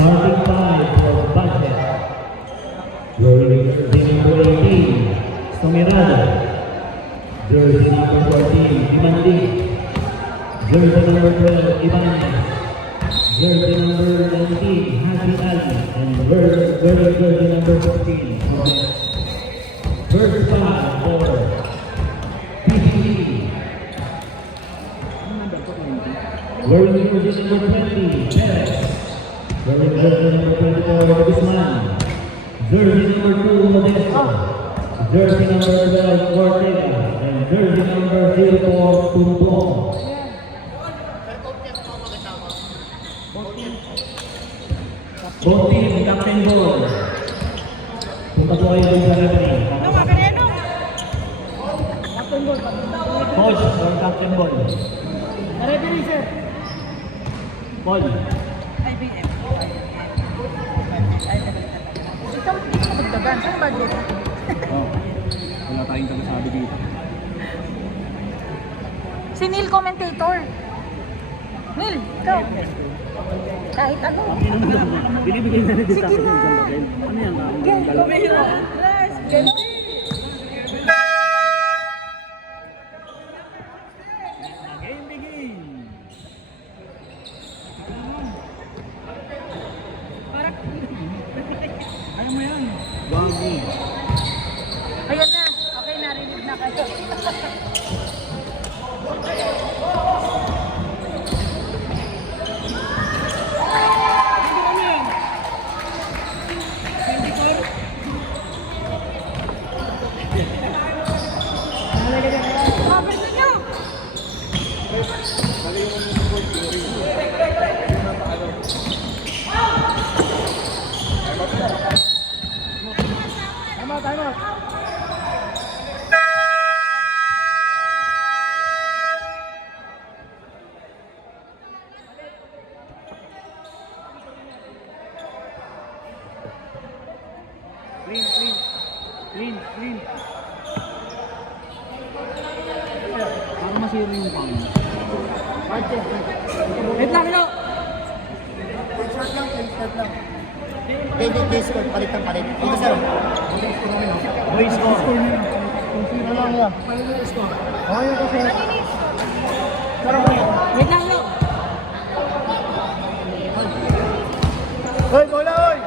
Starting five for Budget. Jersey number 18, Somirado. Jersey number 14, Dimandi. Jersey number 12, Ibanez. Jersey number 19, Haji Ali. And jersey number 14, Jose. First five for PCE. Wearing jersey number 20, Perez. Wearing jersey number 24, Guzman. Jersey number 2, Modesto. Jersey number 12, Ortega. And jersey number 04, Tumbong. Bontin, Captain Ball. Punta po kayo sa referee. Coach or Captain Ball. Referee, sir. Ball. IBM. Ikaw, hindi mo magdagan. Saan ba dito? Wala tayong tagasabi dito. Si Neil, commentator. Neil, ikaw. Kahit ano. Binibigay na rin Sige na. Ano yan? Yes, ganun. Game begin. Ayaw mo yan. Wagi. Ayan na. Okay, narinig na kayo. Clean. Para masira yung pang. Wait lang, no? Short lang. Hindi, score. Palit. Dito, sir. Boy score. Ano lang yan? Okay, ito, sir. Wait lang, no? Hoy, bola, hoy!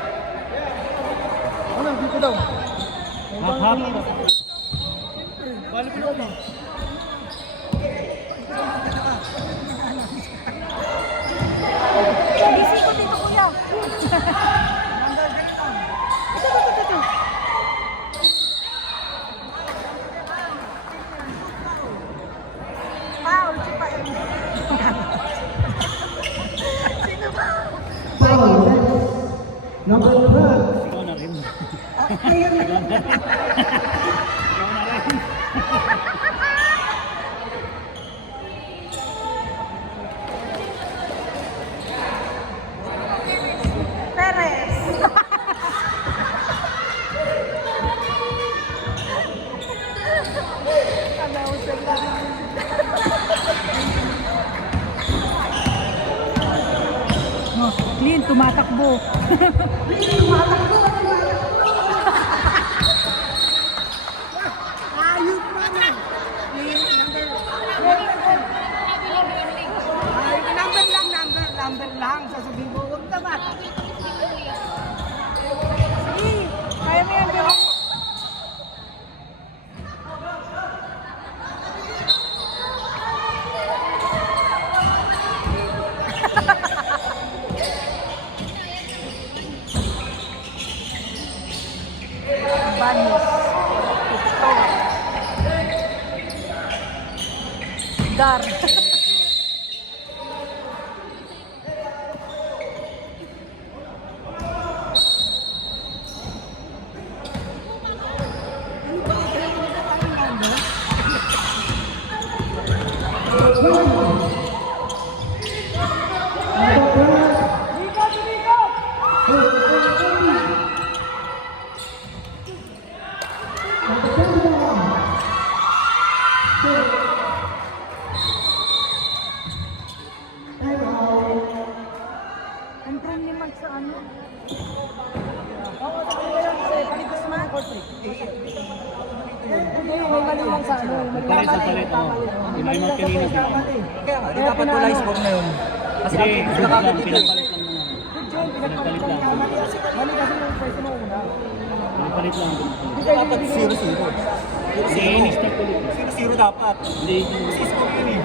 Ano, dito daw. Hap. Balik mo ba? Gising ko dito, kuya. Ito. Foul, si Pa Em. Sino ba? Foul. Number 12. Ikaw na rin. Ayun. Perez. Announcer lang. Clean, tumatakbo. Ayun pa na. Number lang. Sasabihin mo, huwag naman. Sige, kaya mo yan, Biro. Banis. Dar. balik sa ano. Oo, sabi ko lang kasi palit ko naman ang court eh. Hindi, may mali lang sa ano. May Palit sa palit, oo. Di ba yung kanina sa Kaya nga, di dapat wala yung score na yun. Kasi Hindi, pinakagat lang, ito. pinapalit lang naman. Good job, pinagpalit lang. Mali kasi yung first mo una. Pinapalit lang. Dapat 0-0. Kasi in-start ulit. 0-0 dapat. Hindi, Kasi score yun eh.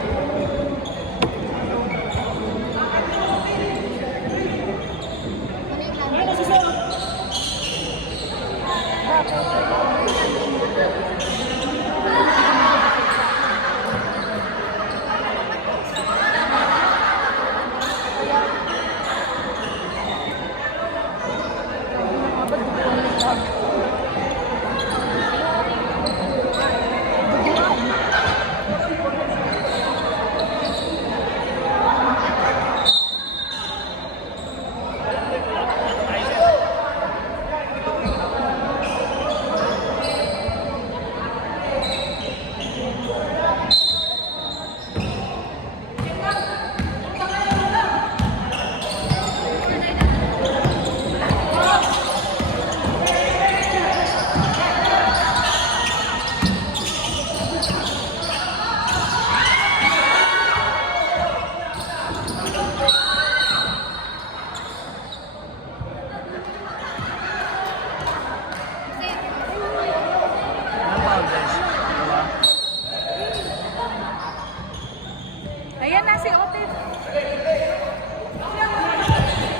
Ayan na si Otip.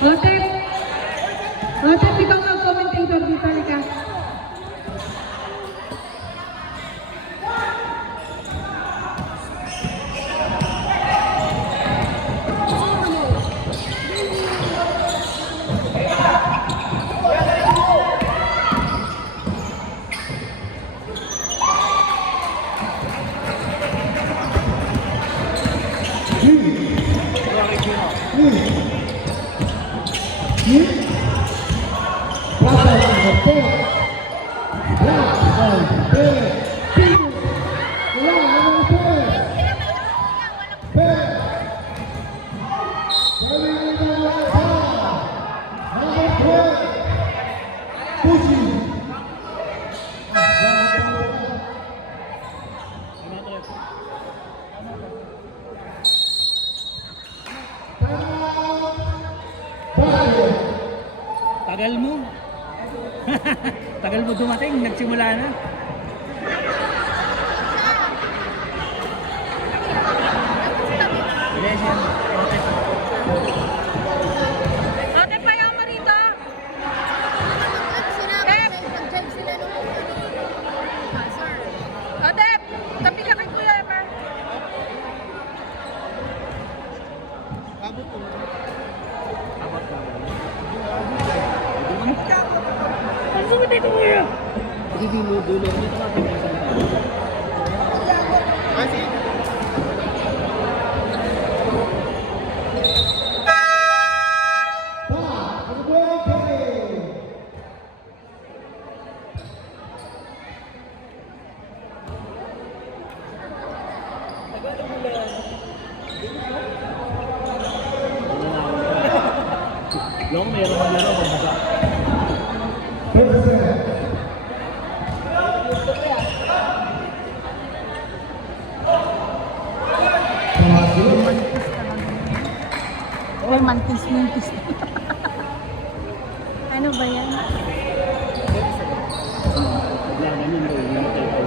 Otip. Otip, ikaw ang commentator dito, Lika. tagal mo. Tagal mo dumating, nagsimula na. Yes, yan. Otip, payaw mo rito. Otip, tabi ka kay Kuya Emma. Ano ba dito mo yan? Hindi mo dulo. Dito ka pinagsalita. Long meron na meron magbasa. Or mantis-mantis. Ano ba yan? Wala ganun daw, namatay ko.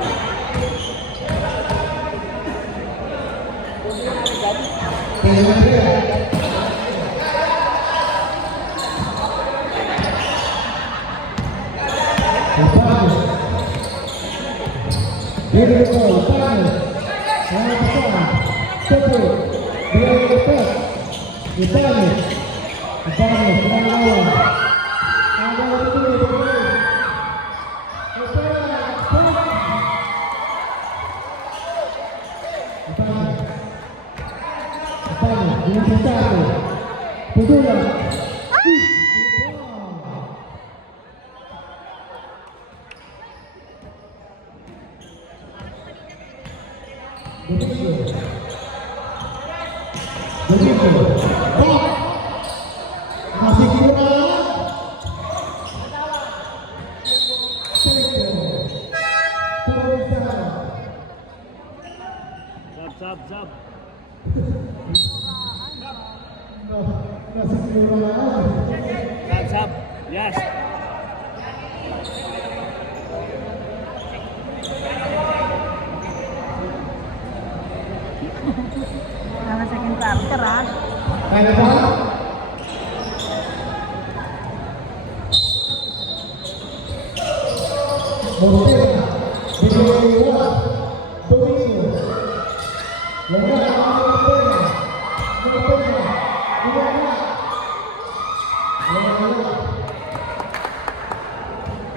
Masih kurang Thumbs up. Yes. Naka second quarter ah. Kaya ba? Montera, Benedetta, Domingo. Lagyan ang mga pena.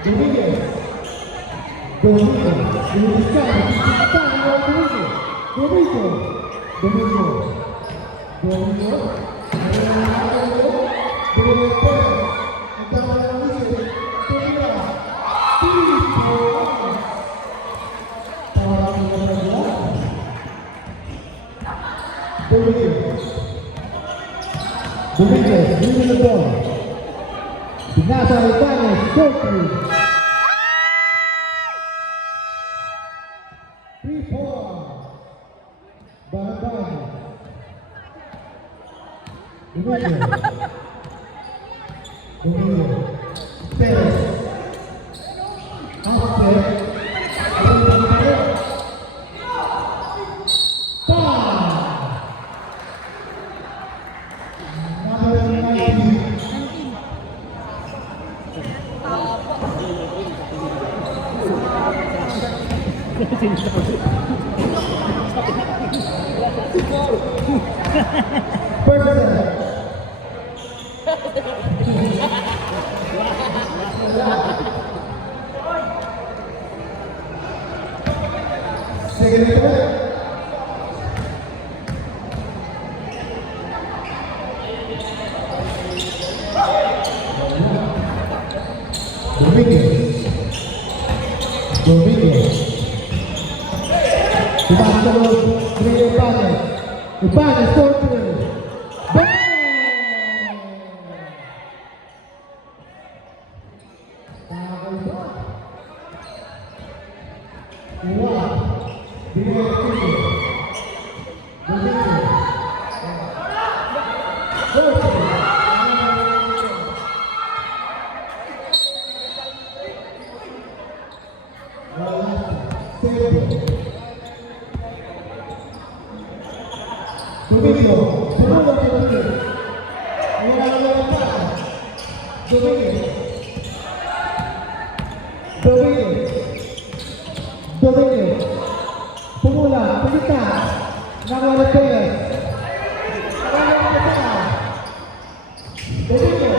Dominguez. Domingo. Dominguez, leading the ball. Pinasa Ibanez, short 3-4. Balaban. Dominguez. Dominguez. Perez. After. Dominguez. Tumatalog, Ibanez. Ibanez, short 3. Bang! Dominguez. Pumula, pagkita. Nawala Perez. Domingo.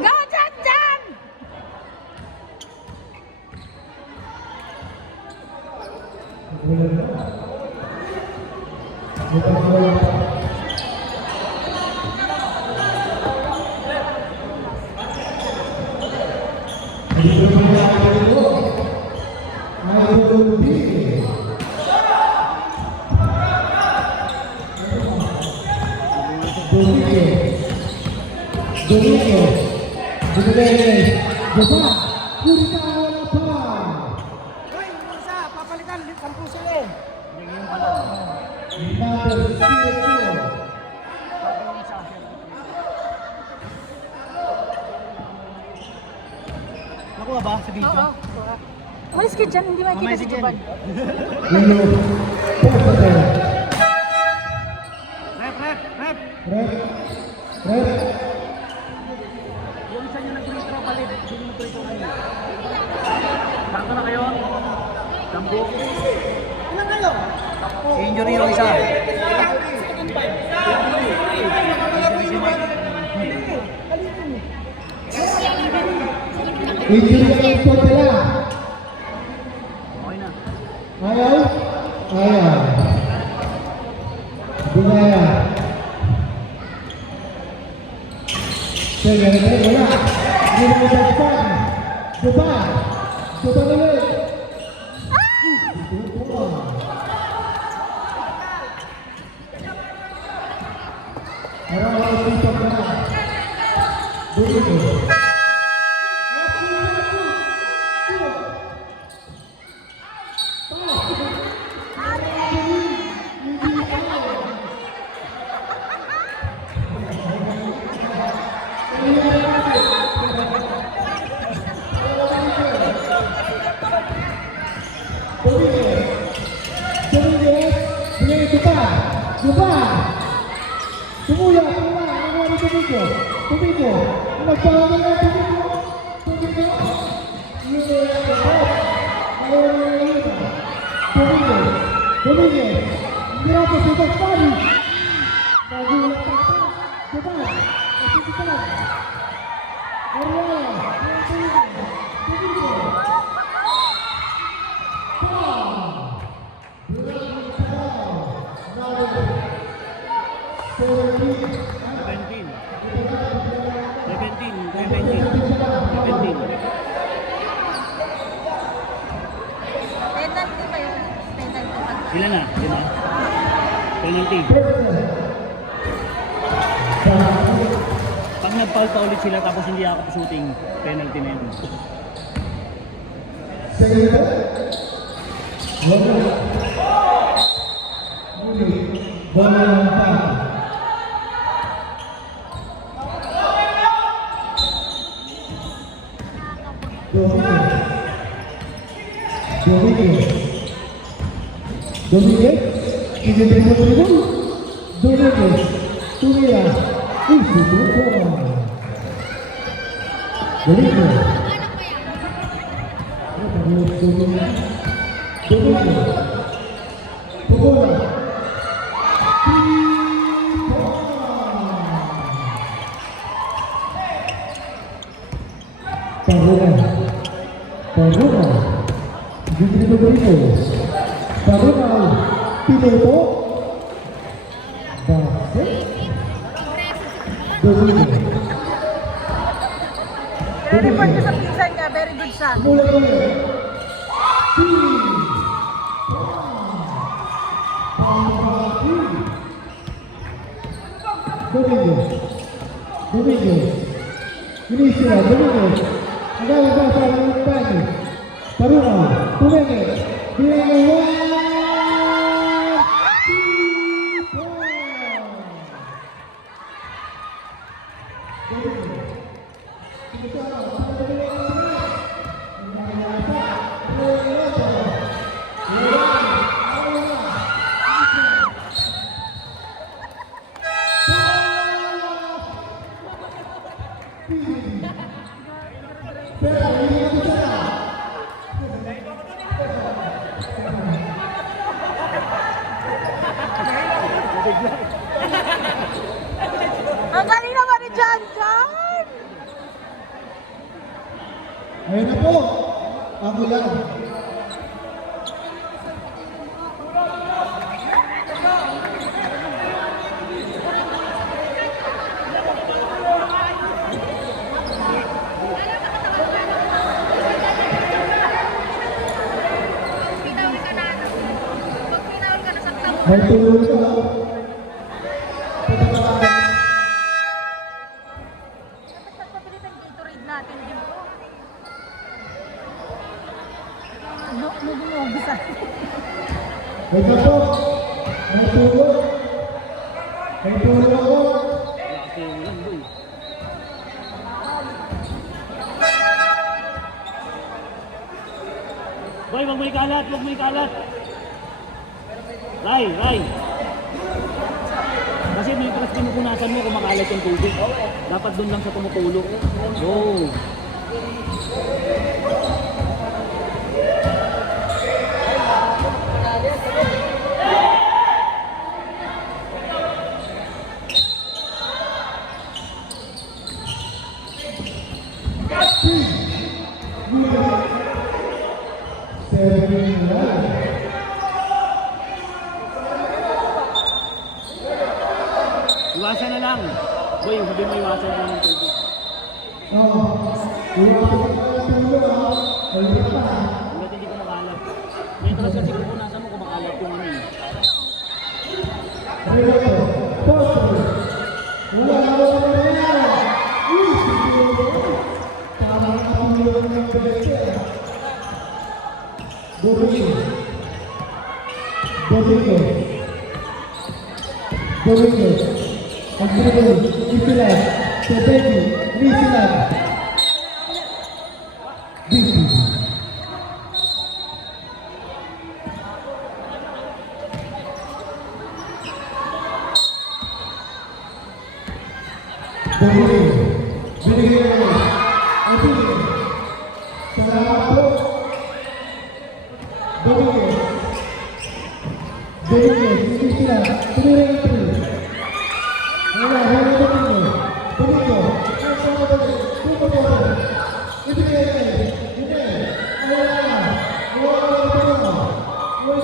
Go, Jan Jan! Hoy, isa, papalitan. Kampu sila eh. Nakuha ba sa video? Oo. Umalis ka dyan, hindi makikita si Juban. Rep. Yung isa nyo nag-retro palit. Hindi mo trito kayo. Saan na kayo? Dambo. Ilan kayo? Injury yung isa. Okay na. Ayaw. Binaya. Sige, wala. Hindi mo sa Juban ulit. Araw-araw dito ka na. Dito. Tumuya, ang wali tumigo. Tumigo. Magpahangal na tumigo. Tumigo. Tumigo. Tumigo. Grabe sa pagpari. Nagulat ka pa. Diba? Nasisipan. Ariel. Tumigo. Penalty ba yun? Penalty ba? Ilan na? Ilan na? Penalty. Pag nag-foul pa ulit sila tapos hindi ako shooting, penalty na yun. Domínguez, y de triple Domínguez, Turia, Instituto. Domínguez. Domínguez. Pukul. Taruna. Di Domínguez. Taruna. Pineto. Basket. Domínguez. I-report ko sa pinsan niya, very good siya. Mula Domínguez. Domínguez. Inicia, Domínguez. Agora vai para o Pérez. Taruna. Domínguez. Domínguez. Ang galing naman ni John John! Ayun na po. Ang ulan. May tulong ka. Dapat nagpapilitan Gatorade natin dito. Nag-uubisa. May po. May tulong. May tulong ako. Laki yung ulan doon. Boy, wag mo ikalat, wag mo ikalat. Ray, Ray. Kasi may press pinupunasan mo kung makalat yung tubig. Dapat doon lang sa tumutulo. Yo. Iwasan na lang. Boy, sabi mo iwasan na lang ng tubig. Hanggat hindi ko makalat. May trust kasi pupunasan mo kung makalat yung ano. Wala na wala na yan. Uy, parang nakapulong ng beche. Domingo. Ang dribble, isilan, Tebeki, isilan. Bibi. Binigyan mo. Binigyan. Salamat po. Binigyan. Hindi sila. Tumira yung three. Wala. Binigyan. Ang sama ba rin? Tumapos. Ibigay. Wala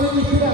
hindi sila.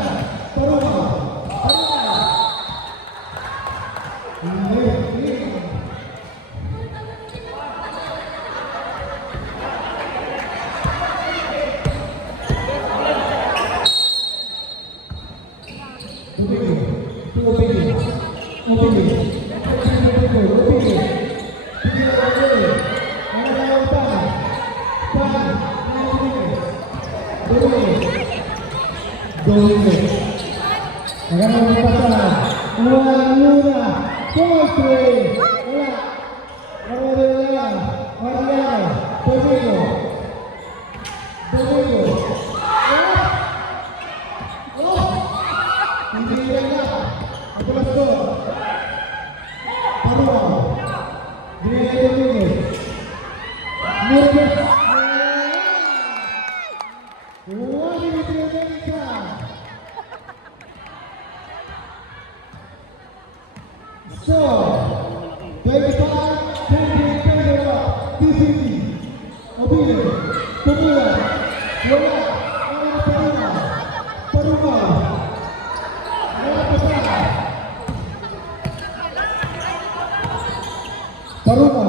Paruma.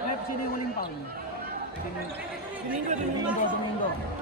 Rep, sino yung huling foul? Domingo.